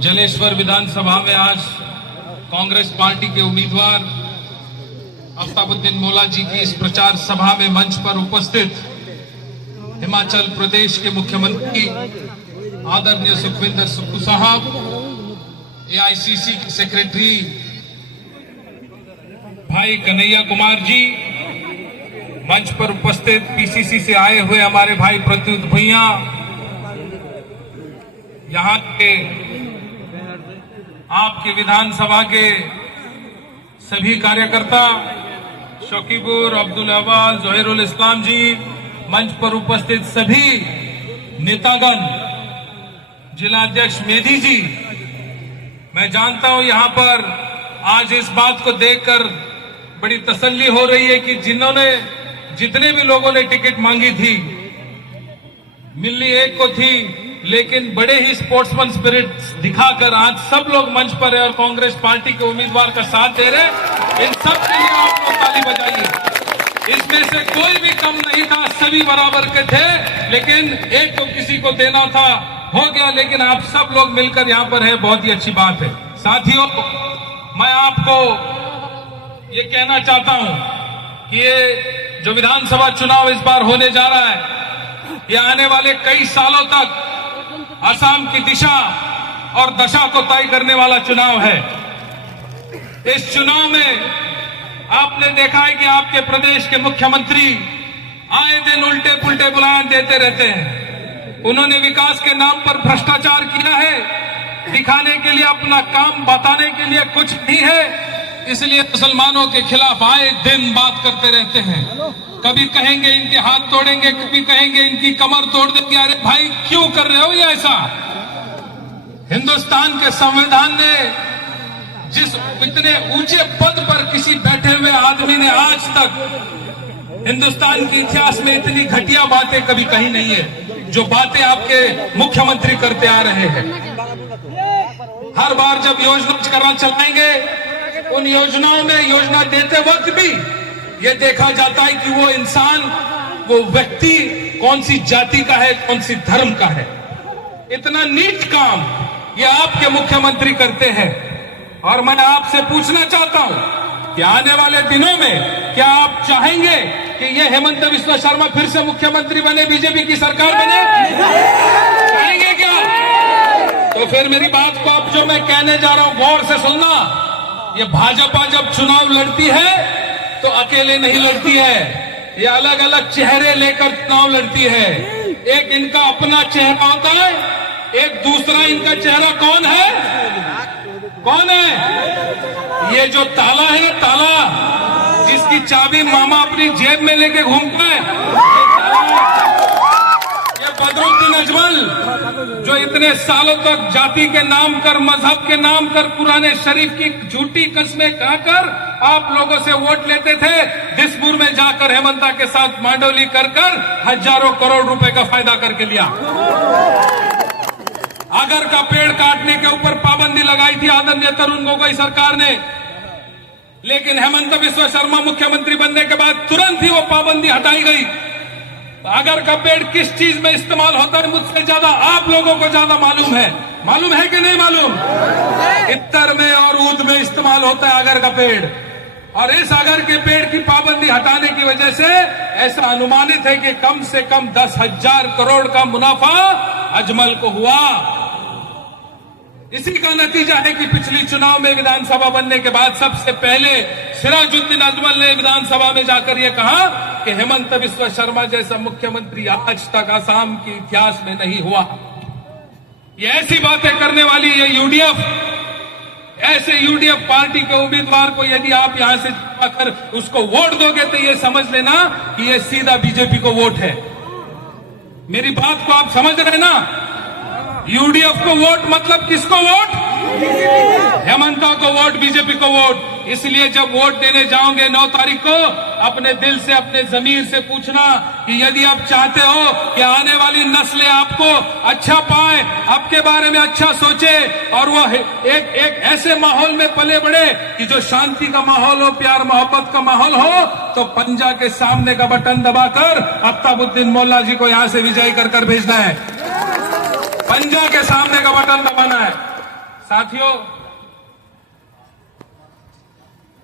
जलेश्वर विधानसभा में आज कांग्रेस पार्टी के उम्मीदवार आफ्ताबुद्दीन मौला जी की इस प्रचार सभा में मंच पर उपस्थित हिमाचल प्रदेश के मुख्यमंत्री आदरणीय सुखविंदर सुक्खू साहब, एआईसीसी के सेक्रेटरी भाई कन्हैया कुमार जी, मंच पर उपस्थित पीसीसी से आए हुए हमारे भाई प्रत्युत भुइया, यहाँ के आपके विधानसभा के सभी कार्यकर्ता शकीबुर, अब्दुल अवाल, जोहिरुल इस्लाम जी, मंच पर उपस्थित सभी नेतागण, जिलाध्यक्ष मेधी जी, मैं जानता हूं यहां पर आज इस बात को देखकर बड़ी तसल्ली हो रही है कि जितने भी लोगों ने टिकट मांगी थी, मिलनी एक को थी, लेकिन बड़े ही स्पोर्ट्समैन स्पिरिट दिखाकर आज सब लोग मंच पर है और कांग्रेस पार्टी के उम्मीदवार का साथ दे रहे हैं। इन सब के लिए आप लोग ताली बजाइए। इसमें से कोई भी कम नहीं था, सभी बराबर के थे, लेकिन एक को किसी को देना था, हो गया। लेकिन आप सब लोग मिलकर यहाँ पर है, बहुत ही अच्छी बात है। साथियों, मैं आपको ये कहना चाहता हूं कि ये जो विधानसभा चुनाव इस बार होने जा रहा है, ये आने वाले कई सालों तक असम की दिशा और दशा को तय करने वाला चुनाव है। इस चुनाव में आपने देखा है कि आपके प्रदेश के मुख्यमंत्री आए दिन उल्टे पुल्टे बयान देते रहते हैं। उन्होंने विकास के नाम पर भ्रष्टाचार किया है, दिखाने के लिए, अपना काम बताने के लिए कुछ नहीं है, इसलिए मुसलमानों के खिलाफ आए दिन बात करते रहते हैं। कभी कहेंगे इनके हाथ तोड़ेंगे, कभी कहेंगे इनकी कमर तोड़ देंगे। अरे भाई, क्यों कर रहे हो ये ऐसा? हिंदुस्तान के संविधान ने जिस इतने ऊंचे पद पर किसी बैठे हुए आदमी ने आज तक हिंदुस्तान के इतिहास में इतनी घटिया बातें कभी कही नहीं है, जो बातें आपके मुख्यमंत्री करते आ रहे हैं। हर बार जब योजना चलाएंगे, उन योजनाओं में योजना देते वक्त भी ये देखा जाता है कि वो इंसान, वो व्यक्ति कौन सी जाति का है, कौन सी धर्म का है। इतना नीच काम ये आपके मुख्यमंत्री करते हैं। और मैं आपसे पूछना चाहता हूं कि आने वाले दिनों में क्या आप चाहेंगे कि ये हेमंत बिस्वा शर्मा फिर से मुख्यमंत्री बने, बीजेपी की सरकार बने? चाहेंगे क्या? तो फिर मेरी बात को अब जो मैं कहने जा रहा हूं गौर से सुनना। ये भाजपा जब चुनाव लड़ती है तो अकेले नहीं लड़ती है, ये अलग अलग चेहरे लेकर चुनाव लड़ती है। एक इनका अपना चेहरा होता है, एक दूसरा इनका चेहरा कौन है? कौन है? ये जो ताला है, ताला जिसकी चाबी मामा अपनी जेब में लेके घूमता है, ये बदरुद्दीन अजमल, जो इतने सालों तक जाति के नाम कर, मजहब के नाम कर, पुराने शरीफ की झूठी कस्में खाकर आप लोगों से वोट लेते थे, दिसपुर में जाकर हेमंता के साथ मांडोली कर हजारों करोड़ रुपए का फायदा करके लिया। आगर का पेड़ काटने के ऊपर पाबंदी लगाई थी आदरणीय तरुण गोगोई सरकार ने, लेकिन हेमंत बिस्वा शर्मा मुख्यमंत्री बनने के बाद तुरंत ही वो पाबंदी हटाई गई। आगर का पेड़ किस चीज में इस्तेमाल होता है, मुझसे ज्यादा आप लोगों को ज्यादा मालूम है कि नहीं मालूम? इत्तर में और ऊद में इस्तेमाल होता है आगर का पेड़। और इस आगर के पेड़ की पाबंदी हटाने की वजह से ऐसा अनुमानित है कि कम से कम 10,000 करोड़ का मुनाफा अजमल को हुआ। इसी का नतीजा है कि पिछली चुनाव में विधानसभा बनने के बाद सबसे पहले सिराजुद्दीन अजमल ने विधानसभा में जाकर यह कहा कि हेमंत बिस्वा शर्मा जैसा मुख्यमंत्री आज तक असम के इतिहास में नहीं हुआ। ये ऐसी बातें करने वाली ये यूडीएफ, ऐसे यूडीएफ पार्टी के उम्मीदवार को यदि आप यहां से आकर उसको वोट दोगे तो ये समझ लेना कि ये सीधा बीजेपी को वोट है। मेरी बात को आप समझ रहे ना? यूडीएफ को वोट मतलब किसको वोट? हेमंता को वोट, बीजेपी को वोट। इसलिए जब वोट देने जाओगे 9 तारीख को, अपने दिल से, अपने जमीर से पूछना कि यदि आप चाहते हो कि आने वाली नस्लें आपको अच्छा पाए, आपके बारे में अच्छा सोचे और वो एक ऐसे माहौल में पले बढ़े कि जो शांति का माहौल हो, प्यार मोहब्बत का माहौल हो, तो पंजा के सामने का बटन दबाकर आफ्ताबुद्दीन मौला जी को यहां से विजयी कर भेजना है। पंजा के सामने का बटन दबाना है। साथियों